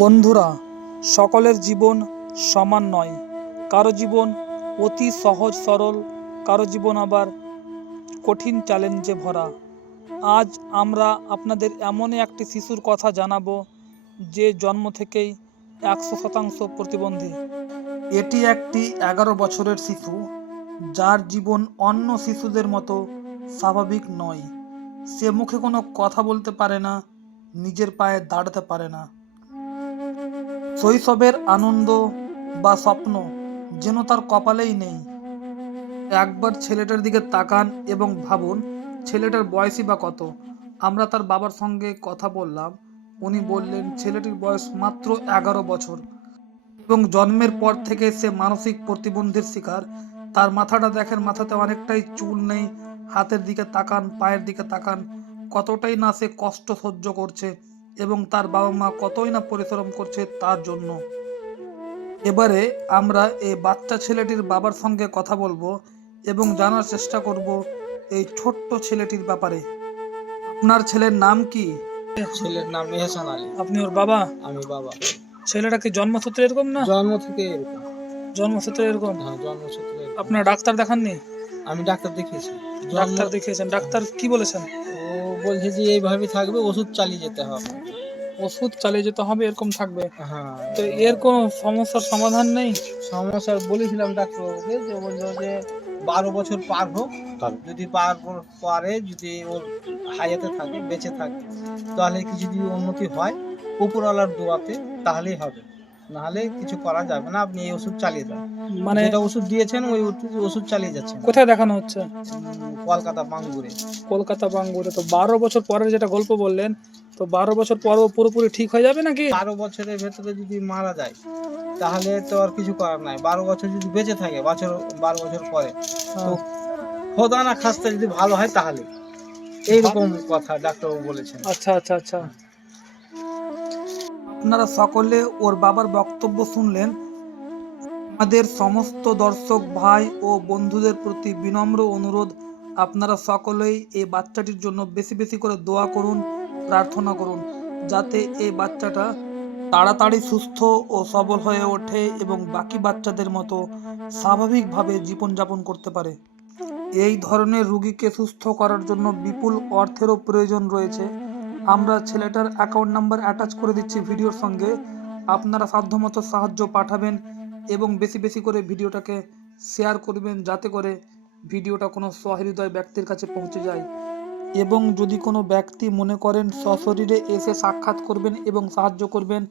বন্ধুরা, সকলের জীবন সমান নয়। কারও জীবন অতি সহজ, সরল, কারও জীবন আবার কঠিন চ্যালেঞ্জে ভরা। আজ আমরা আপনাদের এমনই একটি শিশুর কথা জানাব, যে জন্ম থেকেই একশো শতাংশ প্রতিবন্ধী। এটি একটি এগারো বছরের শিশু, যার জীবন অন্য শিশুদের মতো স্বাভাবিক নয়। সে মুখে কোনো কথা বলতে পারে না, নিজের পায়ে দাঁড়াতে পারে না। শৈশবের আনন্দ বা স্বপ্ন যেন তার কপালেই নেই। একবার ছেলেটার দিকে তাকান এবং ভাবুন, ছেলেটার বয়সই বা কত। আমরা তার বাবার সঙ্গে কথা বললাম। উনি বললেন, ছেলেটির বয়স মাত্র এগারো বছর এবং জন্মের পর থেকে সে মানসিক প্রতিবন্ধীর শিকার। তার মাথাটা দেখেন, মাথাতে অনেকটাই চুল নেই। হাতের দিকে তাকান, পায়ের দিকে তাকান। কতটাই না সে কষ্ট সহ্য করছে। এবং তার বাবা মা কতই না পরিশ্রম করছে তার জন্য। এবারে আমরা এই বাচ্চা ছেলেটির বাবার সঙ্গে কথা বলব এবং জানার চেষ্টা করব এই ছোট্ট ছেলেটির ব্যাপারে। আপনার ছেলের নাম কি? ছেলের নাম মেহসান আলী। আপনি ওর বাবা? আমি বাবা। ছেলেটা কি জন্মসূত্রে এরকম না? জন্ম থেকে এরকম। জন্মসূত্রে এরকম? হ্যাঁ জন্মসূত্রে আপনার ডাক্তার দেখাননি? আমি ডাক্তার দেখিয়েছি। ডাক্তার দেখিয়েছেন। ডাক্তার কি বলেছেন? ও বলছে যে এইভাবে থাকবে ওষুধ চালিয়ে যেতে হবে। ওষুধ চালিয়ে যেতে হবে এরকম থাকবে। হ্যাঁ। তো এর কোনো সমস্যার সমাধান নেই? সমস্যা বলেছিলাম ডাক্তারবাবুকে যে বলল যে বারো বছর পার হোক যদি পার পর- পরে যদি ওর হায়াতে থাকে বেঁচে থাকে তাহলে কিছু যদি উন্নতি হয় উপরওয়ালার দোয়াতে তাহলেই হবে। নাহলে কিছু করা যাবে না আপনি এই ওষুধ চালিয়ে যান। মানে যেটা ওষুধ দিয়েছেন ওই ওষুধ- চালিয়ে যাচ্ছেন। কোথায় দেখানো হচ্ছে? কলকাতা বাঙ্গুরে। কলকাতা বাঙ্গুরে। তো বারো বছর পরের যেটা গল্প বললেন তো বারো বছর পর পুরোপুরি ঠিক হয়ে যাবে নাকি? বারো বছরের ভেতরে যদি মারা যায় তাহলে তো আর কিছু করার নাই। বারো বছর যদি বেঁচে থাকে বছর বারো বছর পরে তো হ্যাঁ। খোদা না খাস্তা যদি ভালো হয় তাহলে। এইরকম কথা ডাক্তারবাবু বলেছেন। আচ্ছা আচ্ছা আচ্ছা। আপনারা সকলে ওর বাবার বক্তব্য শুনলেন। আমাদের সমস্ত দর্শক ভাই ও বন্ধুদের প্রতি বিনম্র অনুরোধ। আপনারা সকলেই এই বাচ্চাটির জন্য বেশি বেশি করে দোয়া করুন, প্রার্থনা করুন, যাতে এই বাচ্চাটা তাড়াতাড়ি সুস্থ ও সবল হয়ে ওঠে এবং বাকি বাচ্চাদের মতো স্বাভাবিকভাবে জীবনযাপন করতে পারে। এই ধরনের রুগীকে সুস্থ করার জন্য বিপুল অর্থেরও প্রয়োজন রয়েছে। আমরা ছেলেটার অ্যাকাউন্ট নাম্বার অ্যাটাচ করে দিচ্ছি ভিডিওর সঙ্গে। আপনারা সাধ্যমতো সাহায্য পাঠাবেন এবং বেশি বেশি করে ভিডিওটাকে শেয়ার করবেন, যাতে করে ভিডিওটা কোনো সহৃদয় ব্যক্তির কাছে পৌঁছে যায়। এবং যদি কোনো ব্যক্তি মনে করেন সশরীরে এসে সাক্ষাৎ করবেন এবং সাহায্য করবেন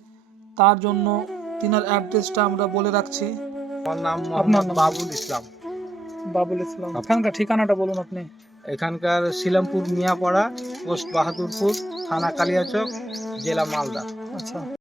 তার জন্য তিনার অ্যাড্রেসটা আমরা বলে রাখছি। আমার নাম মোহাম্মদ বাবুল ইসলাম। বাবুল ইসলাম। এখানকার ঠিকানাটা বলুন আপনি। এখানকার শিলামপুর মিয়াপাড়া পোস্ট বাহাদুরপুর থানা কালিয়াচক জেলা মালদা। আচ্ছা।